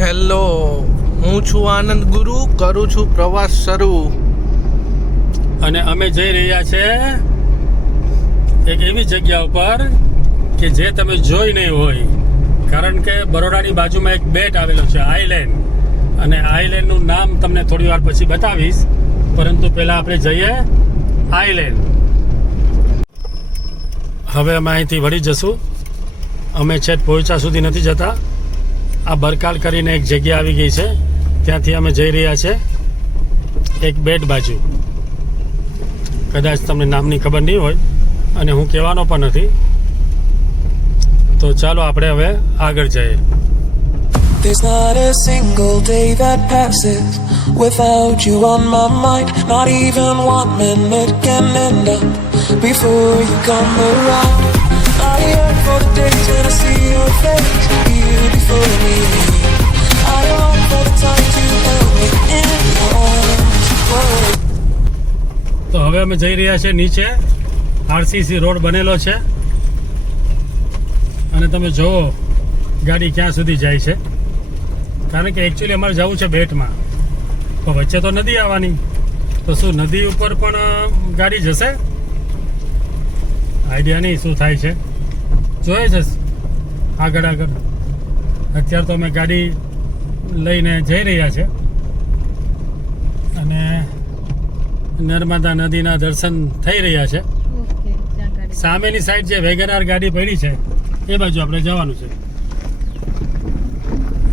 Hello, હું છું આનંદ ગુરુ, કરું છું પ્રવાસ શરૂ. અને અમે જઈ રહ્યા છે એક એવી જગ્યા ઉપર કે જે તમે જોઈ નહીં હોય. કારણ કે બરોડાની બાજુમાં એક બેટ આવેલો છે, આઈલેન્ડ. અને આઈલેન્ડનું નામ તમને થોડી વાર પછી બતાવીશ. પરંતુ પહેલા આપણે જઈએ આઈલેન્ડ. હવે અમે અહીંથી વળી જશું. અમે છેક પોઈચા સુધી નથી જતા. આ બરકાલ કરીને એક જગ્યા આવી ગઈ છે ત્યાંથી અમે જઈ રહ્યા છે એક બેટ બાજુ કદાચ તમને નામની ખબર નહીં હોય અને હું કહેવાનો પણ નથી તો ચાલો આપણે હવે આગળ જઈએ There's not a single day that passes without you on my mind. Not even one minute can end up before you come around. I yearn for the days when I see your face તો હવે અમે જઈ રહ્યા છે નીચે. RCC road બનેલો છે. અને તમે જુઓ, ગાડી ક્યાં સુધી જાય છે. કારણ કે એકચ્યુઅલી અમારે જવું છે બેટમાં. તો વચ્ચે તો નદી આવવાની. તો શું, નદી ઉપર પણ ગાડી જશે? આઈડિયા નહીં શું થાય છે. જોઈએ છે. આગળ આગળ. અત્યારે તો અમે ગાડી લઈને જઈ રહ્યા છે. અને નર્મદા નદીના દર્શન થઈ રહ્યા છે. સામેની સાઈડ જે વેગનાર ગાડી પડી છે એ બાજુ આપણે જવાનું છે.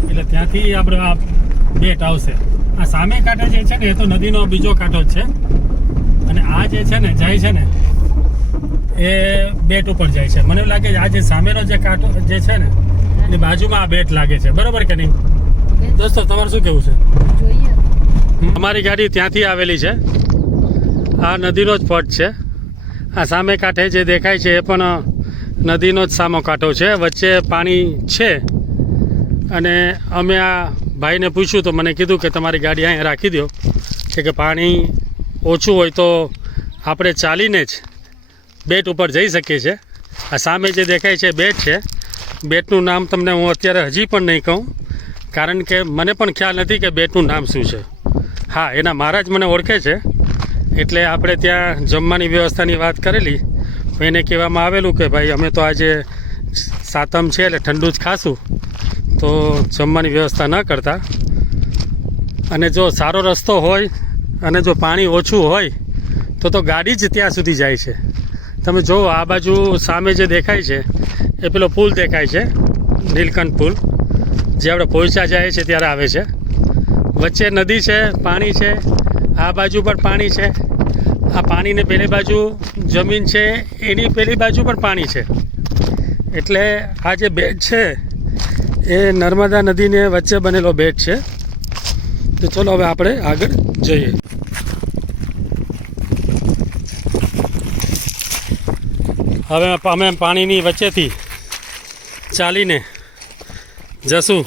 એટલે ત્યાંથી આપણે આ બેટ આવશે. આ સામે કાંઠે જે છે ને એ તો નદીનો બીજો કાંઠો જ છે. અને આ જે છે ને જાય છે ને એ બેટ ઉપર જાય છે. મને એવું લાગે છે આ જે સામેનો જે કાંઠો જે છે ને એની બાજુમાં આ બેટ લાગે છે. બરોબર કે નહીં? દોસ્તો તમારું શું કેવું છે? અમારી ગાડી ત્યાંથી આવેલી છે. આ નદીનો જ પટ છે. આ સામે કાંઠે જે દેખાય છે એ પણ નદીનો જ સામો કાંઠો છે. વચ્ચે પાણી છે. અને અમે આ ભાઈને પૂછ્યું તો મને કીધું કે તમારી ગાડી અહીંયા રાખી દો. કે કે પાણી ઓછું હોય તો આપણે ચાલીને જ બેટ ઉપર જઈ શકીએ છીએ. આ સામે જે દેખાય છે બેટ છે. બેટનું નામ તમને હું અત્યારે હજી પણ નહીં કહું, કારણ કે મને પણ ખ્યાલ નથી કે બેટનું નામ શું છે. હા, એના મહારાજ મને ઓળખે છે, એટલે આપણે ત્યાં જમવાની વ્યવસ્થાની વાત કરેલી. એને કહેવામાં આવેલું કે ભાઈ, અમે તો આજે સાતમ છે એટલે ઠંડુ જ ખાશું. તો જમવાની વ્યવસ્થા ન કરતા. અને જો સારો રસ્તો હોય અને જો પાણી ઓછું હોય, તો તો ગાડી જ ત્યાં સુધી જાય છે. તમે જુઓ આ બાજુ સામે જે દેખાય છે એ પેલો પુલ દેખાય છે, નીલકંઠ પુલ. જે આપણે પોઈચા જાય છે ત્યારે આવે છે. વચ્ચે નદી છે, પાણી છે, આ બાજુ પણ પાણી છે. આ પાણીને પેલી બાજુ જમીન છે, એની પેલી બાજુ પણ પાણી છે. એટલે આ જે બેટ છે, એ નર્મદા નદીને વચ્ચે બનેલો બેટ છે. તો ચલો હવે આપણે આગળ જઈએ. હવે અમે પાણીની વચ્ચેથી ચાલીને જશું.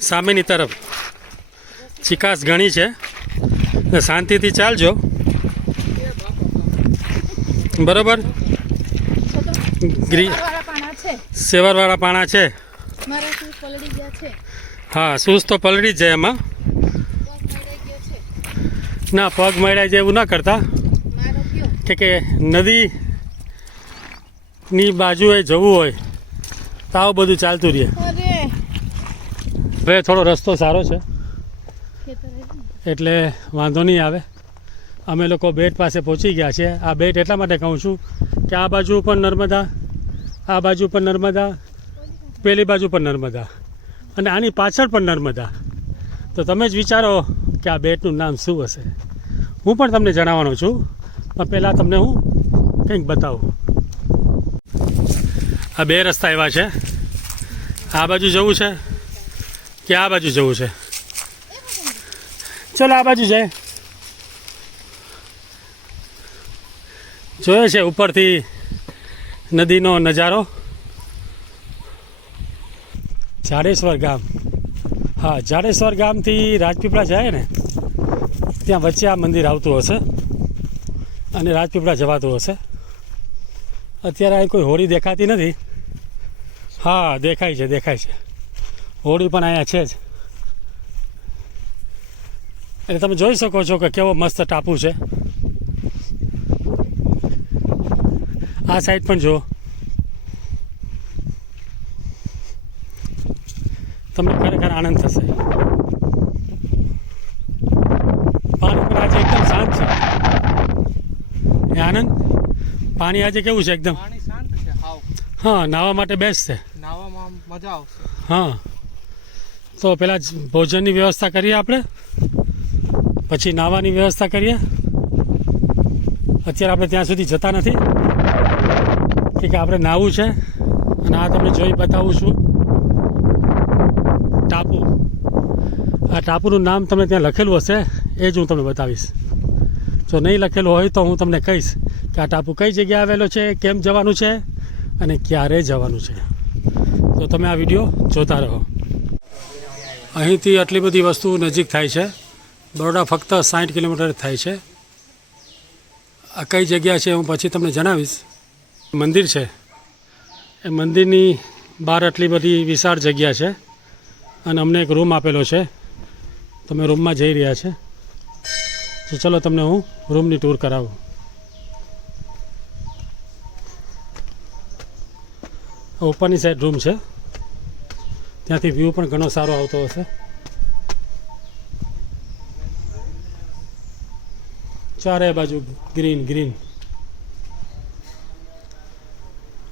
સામેની તરફ. ચિકાસ ઘણી છે. શાંતિથી ચાલજો. બરોબર? સેવરવાળા પાણા છે. હા શૂઝ તો પલળી જ જાય એમાં. ના પગ મળ્યા જેવું ના કરતા. કે નદીની બાજુએ જવું હોય. તો આવું બધું ચાલતું રહે. હવે થોડો રસ્તો સારો છે. એટલે વાંધો નહીં આવે. અમે લોકો બેટ પાસે પહોંચી ગયા છીએ. આ બેટ એટલા માટે કહું છું કે આ બાજુ પણ નર્મદા આ બાજુ પણ નર્મદા પેલી બાજુ પણ નર્મદા અને આની પાછળ પણ નર્મદા. તો તમે જ વિચારો કે આ બેટનું નામ શું હશે. હું પણ તમને જણાવવાનો છું. પણ પહેલાં તમને હું કંઈક બતાવું. આ બે રસ્તા એવા છે. આ બાજુ જવું છે. કે આ બાજુ જવું છે? ચલો આ બાજુ જાય. જોયો છે ઉપરથી નદીનો નજારો? જાડેશ્વર ગામ. હા, જાડેશ્વર ગામથી રાજપીપળા જાય ને, ત્યાં વચ્ચે આ મંદિર આવતું હશે અને રાજપીપળા જવાતું હશે. અત્યારે અહીં કોઈ હોળી દેખાતી નથી. હા, દેખાય છે દેખાય છે. હોળી પણ અહીંયા છે જ. એટલે તમે જોઈ શકો છો કે કેવો મસ્ત ટાપુ છે. આ સાઈડ પણ જુઓ. તમને ખરેખર આનંદ થશે પાણી પણ આજે એકદમ શાંત છે એ આનંદ પાણી આજે કેવું છે એકદમ? પાણી શાંત છે હાવ. હા નાવા માટે બેસ્ટ છે. નાવામાં મજા આવશે. હા. તો પેલા ભોજનની વ્યવસ્થા કરીએ આપણે. પછી નાવાની વ્યવસ્થા કરીએ. અત્યારે આપણે ત્યાં સુધી જતા નથી. કે કે આપણે નાહવું છે. અને આ તમને જોઈ બતાવું છું. ટાપુ. આ ટાપુનું નામ તમે ત્યાં લખેલું હશે. એ જ હું તમને બતાવીશ. જો નહીં લખેલું હોય તો હું તમને કહીશ. કે ટાપુ કઈ જગ્યાએ આવેલો છે, કેમ જવાનું છે અને ક્યારે જવાનું છે? તો તમે આ વીડિયો જોતા રહો. અહીંથી આટલી બધી વસ્તુ નજીક થાય છે. બરોડા ફક્ત સાઠ કિલોમીટર થાય છે. આ કઈ જગ્યા છે હું પછી તમને જણાવીશ. મંદિર છે. એ મંદિરની બહાર આટલી બધી વિશાળ જગ્યા છે અને અમને એક રૂમ આપેલો છે. તમે રૂમમાં જઈ રહ્યા છે. તો ચલો તમને હું રૂમની ટૂર કરાવું. ઉપરની સાઈડ રૂમ છે. ત્યાંથી વ્યૂ પણ ઘણો સારો આવતો હશે. ચારે બાજુ ગ્રીન ગ્રીન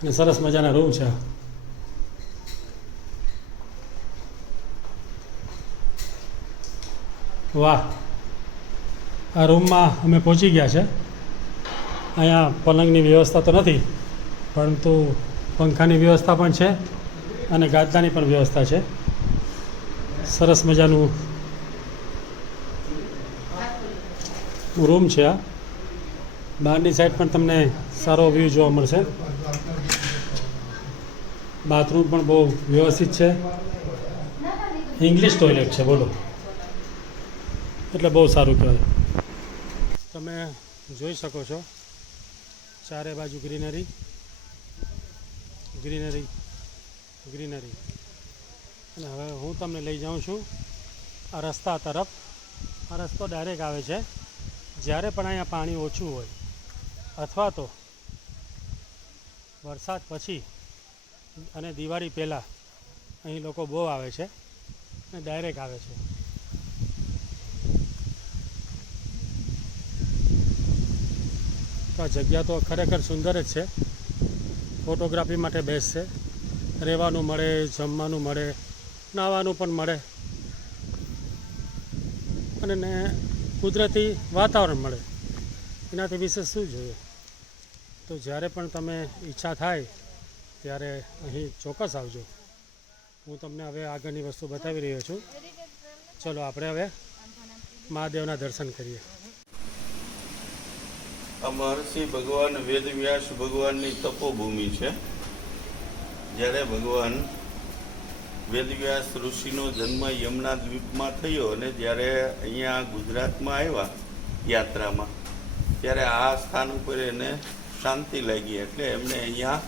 અને સરસ મજાના રૂમ છે વાહ. આ રૂમમાં અમે પહોંચી ગયા છે. અહીંયા પલંગની વ્યવસ્થા તો નથી, પરંતુ પંખાની વ્યવસ્થા પણ છે અને ગાદલાની પણ વ્યવસ્થા છે. સરસ મજાનું રૂમ છે આ. બહારની સાઈડ પણ તમને સારો વ્યૂ જોવા મળશે. બાથરૂમ પણ બહુ વ્યવસ્થિત છે. ઇંગ્લિશ ટોયલેટ છે, બોલો. એટલે બહુ સારું કહેવાય. તમે જોઈ શકો છો ચારે બાજુ ગ્રીનરી. Greenery greenery. અને હવે હું તમને લઈ જાઉં છું આ રસ્તા તરફ. આ રસ્તો ડાયરેક્ટ આવે છે. જ્યારે પણ અહીંયા પાણી ઓછું હોય અથવા તો વરસાદ પછી અને દિવાળી પહેલાં અહીં લોકો બહુ આવે છે અને ડાયરેક્ટ આવે છે. તો આ જગ્યા તો ખરેખર સુંદર જ છે. ફોટોગ્રાફી માટે બેસ્ટ રહેવાનું મળે, જમવાનું મળે, નાહવાનું પણ મળે. અને કુદરતી વાતાવરણ મળે. એનાથી વિશેષ શું જોઈએ? તો જ્યારે પણ તમે ઈચ્છા થાય, ત્યારે અહીં ચોક્કસ આવજો. હું તમને હવે આગળની વસ્તુ બતાવી રહ્યો છું. ચલો, આપણે હવે મહાદેવના દર્શન કરીએ. આ મહર્ષિ ભગવાન વેદવ્યાસ ભગવાનની તપોભૂમિ છે. જ્યારે ભગવાન વેદવ્યાસ ઋષિનો જન્મ યમુના દ્વીપમાં થયો અને જ્યારે અહીંયા ગુજરાતમાં આવ્યા યાત્રામાં, ત્યારે આ સ્થાન ઉપર એને શાંતિ લાગી એટલે એમણે અહીંયા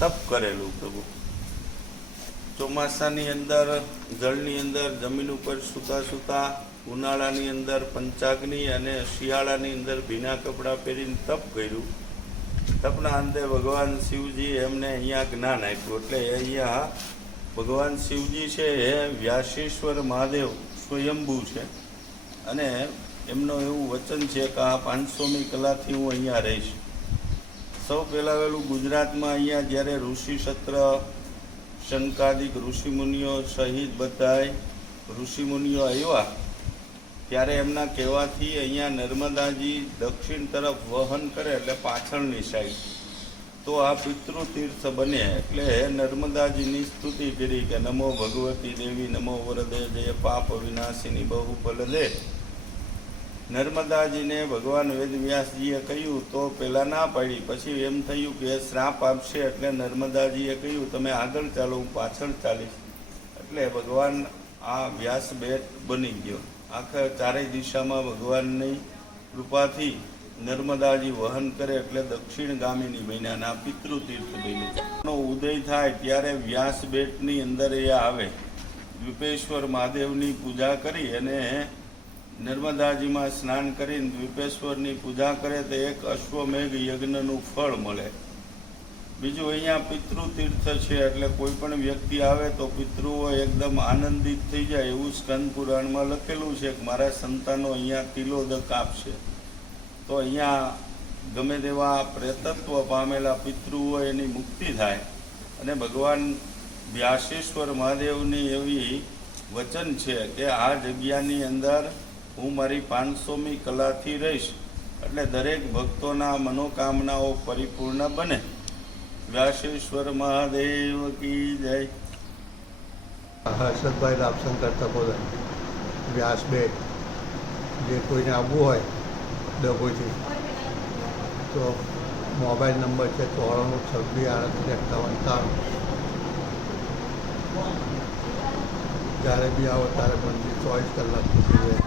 તપ કરેલું પ્રભુ. ચોમાસાની અંદર, જળની અંદર જમીન ઉપર સૂતા સૂતા ઉનાળાની અંદર પંચાગ્નિ અને શિયાળાની અંદર ભીના કપડાં પહેરીને તપ કર્યું. તપના અંતે ભગવાન શિવજી એમને અહીંયા જ્ઞાન આપ્યું. એટલે અહીંયા ભગવાન શિવજી છે એ વ્યાસેશ્વર મહાદેવ સ્વયંભૂ છે. અને એમનો એવું વચન છે કે આ પાંચસોમી કલાથી હું અહીંયા રહીશ. સૌ પહેલાં વહેલું ગુજરાતમાં અહીંયા જ્યારે ઋષિ સત્ર શંકાદિક ઋષિમુનિઓ સહિત બધાય ઋષિમુનિઓ આવ્યા ત્યારે એમના કહેવાથી અહીંયા નર્મદાજી દક્ષિણ તરફ વહન કરે એટલે પાછળની સાઈડ તો આ પિતૃ તીર્થ બને એટલે નર્મદાજીની સ્તુતિ કરી કે નમો ભગવતી દેવી, નમો વરદે જય પાપ વિનાશીની બહુ ભલદે નર્મદાજીને ભગવાન વેદવ્યાસજીએ કહ્યું, તો પહેલાં ના પાડી. પછી એમ થયું કે શ્રાપ આપશે એટલે નર્મદાજીએ કહ્યું, તમે આગળ ચાલો, હું પાછળ ચાલીશ. એટલે ભગવાન આ વ્યાસ બેટ બની ગયો. આખા ચારેય દિશામાં ભગવાનની કૃપાથી નર્મદાજી વહન કરે એટલે દક્ષિણ ગામીની મહિનાના પિતૃતીર્થ બન્યું ઉદય થાય ત્યારે વ્યાસ બેટની અંદર એ આવે. દ્વીપેશ્વર મહાદેવની પૂજા કરી અને નર્મદાજીમાં સ્નાન કરીને દ્વીપેશ્વરની પૂજા કરે તો એક અશ્વમેઘ યજ્ઞનું ફળ મળે. બીજું અહીંયા પિતૃ તીર્થ છે, એટલે કોઈ પણ વ્યક્તિ આવે તો પિતૃઓ એકદમ આનંદિત થઈ જાય. એવું સ્કંદ પુરાણમાં લખેલું છે કે મારા સંતાનો અહીંયા તિલોદક આપશે. તો અહીંયા ગમે તેવા પ્રેતત્વ પામેલા પિતૃઓ એની મુક્તિ થાય. અને ભગવાન વ્યાસેશ્વર મહાદેવની એવી વચન છે કે આ જગ્યાની અંદર હું મારી પાંચસોમી કલાથી રહીશ. એટલે દરેક ભક્તોના મનોકામનાઓ પરિપૂર્ણ બને. વ્યાસેશ્વર મહાદેવ કી જય. હર્ષદભાઈ રામશંકર તપોદન વ્યાસ બે. જે કોઈને આવવું હોય ડભોઈથી, તો મોબાઈલ નંબર છે ચોરાણું છવ્વીસ આડત્રીસ એકાવન ત્રણ. જ્યારે બી આવો, ત્યારે મંદિર ચોવીસ કલાક સુધી રહે.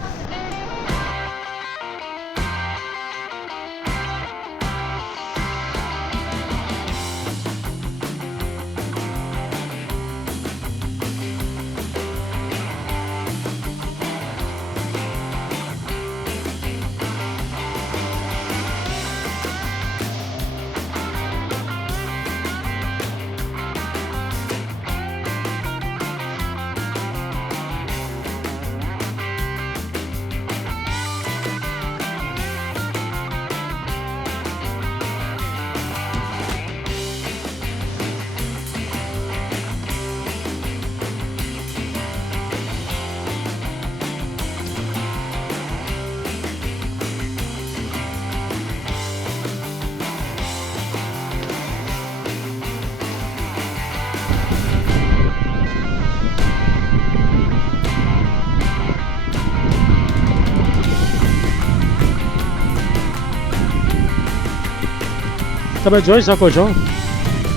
તમે જોઈ શકો છો.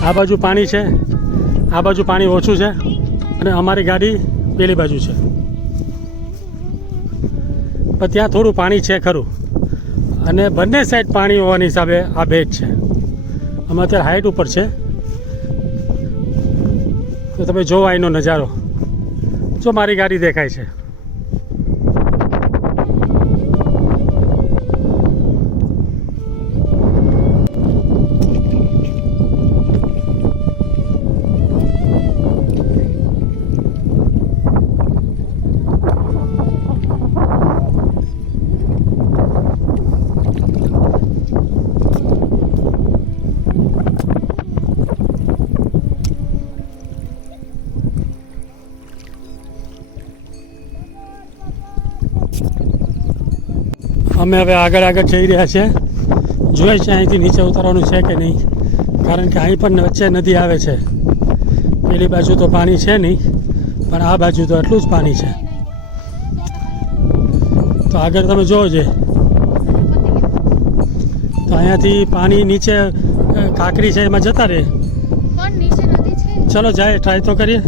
આ બાજુ પાણી છે. આ બાજુ પાણી ઓછું છે અને અમારી ગાડી પેલી બાજુ છે. પણ ત્યાં થોડું પાણી છે ખરું. અને બંને સાઈડ પાણી હોવાની હિસાબે આ ભેટ છે. અમે અત્યારે હાઈટ ઉપર છે. તો તમે જોવો અહીંનો નજારો. જો મારી ગાડી દેખાય છે. અમે હવે આગળ આગળ જઈ રહ્યા છે. જોઈએ છે અહીંથી નીચે ઉતારવાનું છે કે નહીં. કારણ કે અહીં પણ વચ્ચે નદી આવે છે. પેલી બાજુ તો પાણી છે નહીં પણ આ બાજુ તો એટલું જ પાણી છે. તો આગળ તમે જોવો છે તો અહીંયાથી પાણી નીચે કાકરી છે એમાં જતા રહે. ચલો જાય ટ્રાય તો કરીએ.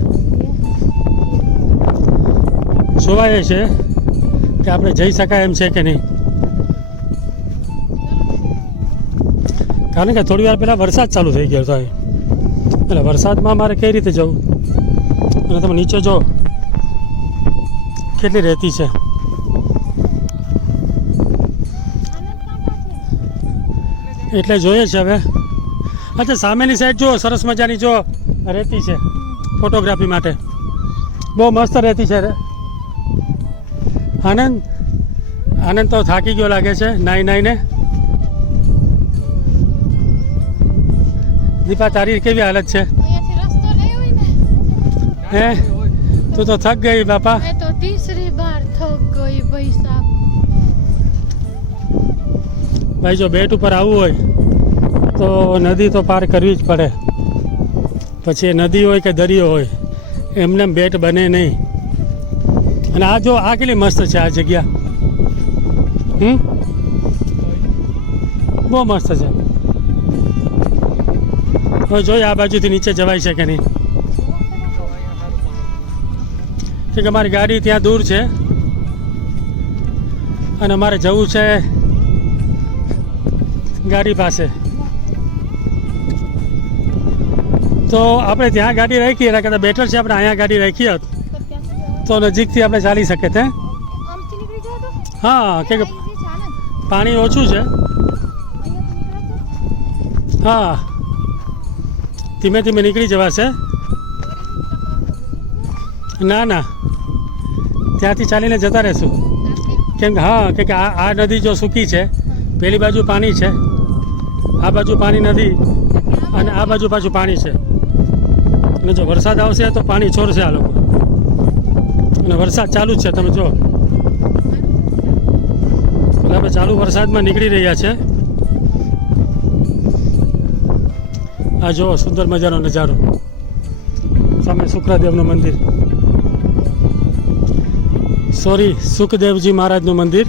જોવાય છે કે આપણે જઈ શકાય એમ છે કે નહીં. કારણ કે થોડી વાર પહેલાં વરસાદ ચાલુ થઈ ગયો હતો એટલે વરસાદમાં મારે કઈ રીતે જવું? અને તમે નીચે જો, કેટલી રહેતી છે. એટલે જોઈએ છે હવે. અચ્છા, સામેની સાઈડ જો સરસ મજાની જો રહેતી છે ફોટોગ્રાફી માટે. બહુ મસ્ત રહેતી છે આનંદ આનંદ તો થાકી ગયો લાગે છે નાઈ નાઈને દીપા તારી કેવી હાલત છે? હે? તું તો થક ગઈ બાપા. તો તીસરી વાર થક ગઈ ભાઈ ભાઈ જો બેટ ઉપર આવવું હોય તો નદી તો પાર કરવી જ પડે. પછી એ નદી હોય કે દરિયો હોય એમને બેટ બને નહીં. અને આ જો આ કેટલી મસ્ત છે આ જગ્યા. હમ? બહુ મસ્ત છે. આપણે જોઈએ આ બાજુથી નીચે જવાય છે કે નહીં? ઠીક અમારી ગાડી ત્યાં દૂર છે. અને મારે જવું છે ગાડી પાસે. તો આપણે ત્યાં ગાડી રાખીએ એના કદાચ બેટર છે આપણે અહીંયા ગાડી રાખીએ. તો નજીકથી આપણે ચાલી શકે તે. હા કે પાણી ઓછું છે. હા. ધીમે ધીમે નીકળી જવાશે ના ના. ત્યાંથી ચાલીને જતા રહેશું. કેમ કે, હા કે આ આ નદી જો સૂકી છે, પેલી બાજુ પાણી છે. આ બાજુ પાણી નથી અને આ બાજુ પાછું પાણી છે. અને જો વરસાદ આવશે તો પાણી છોડશે આ લોકો. અને વરસાદ ચાલુ જ છે, તમે જો આપણે ચાલુ વરસાદમાં નીકળી રહ્યા છે. આ જુઓ, સુંદર મજાનો નજારો. સામે શુક્રદેવનું મંદિર. સોરી સુખદેવજી મહારાજનું મંદિર.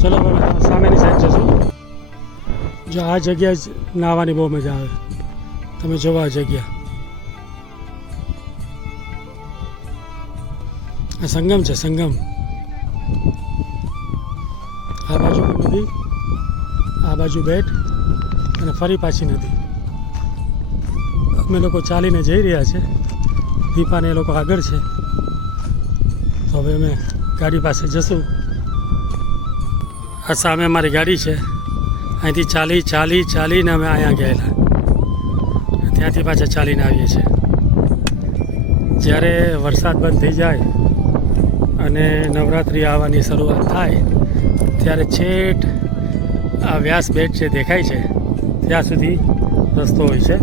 ચલો સામેની સાઈડ જશું. જો આ જગ્યા જ નાહવાની બહુ મજા આવે. તમે જોવા જગ્યા. આ સંગમ છે, સંગમ. આ બાજુ નદી? આ બાજુ બેટ અને ફરી પાછી નદી. અમે લોકો ચાલીને જઈ રહ્યા છે. દીપાને એ લોકો આગળ છે. તો હવે અમે ગાડી પાસે જશું. આ સામે અમારી ગાડી છે. અહીંથી ચાલી ચાલી, ચાલીને અમે અહીંયા ગયેલા. ત્યાંથી પાછા ચાલીને આવીએ છીએ. જ્યારે વરસાદ બંધ થઈ જાય અને નવરાત્રિ આવવાની શરૂઆત થાય, ત્યારે છેટ આ વ્યાસ બેટ જે દેખાય છે, ત્યાં સુધી રસ્તો હોય છે.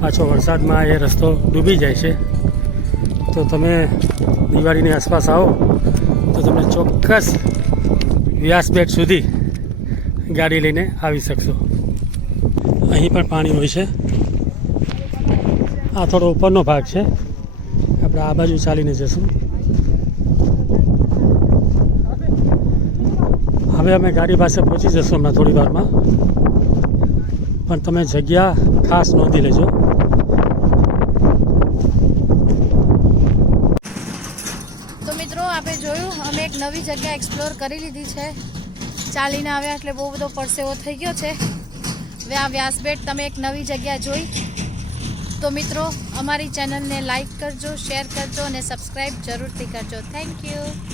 પાછો વરસાદમાં એ રસ્તો ડૂબી જાય છે. તો તમે દિવાળીની આસપાસ આવો, તો તમે ચોક્કસ વ્યાસ બેટ સુધી ગાડી લઈને આવી શકશો. અહીં પણ પાણી હોય છે. આ થોડો ઉપરનો ભાગ છે. આપણે આ બાજુ ચાલીને જશું. હવે અમે ગાડી પાસે પહોંચી જશું હમણાં થોડી વારમાં. પણ તમે જગ્યા ખાસ નોંધી લેજો. તો મિત્રો, આપણે જોયું, અમે એક નવી જગ્યા એક્સપ્લોર કરી લીધી છે. ચાલીને આવ્યા એટલે બહુ બધો પરસેવો થઈ ગયો છે. હવે આ વ્યાસબેટ તમે એક નવી જગ્યા જોઈ. તો મિત્રો, અમારી ચેનલને લાઈક કરજો, શેર કરજો અને સબસ્ક્રાઈબ જરૂરથી કરજો. Thank you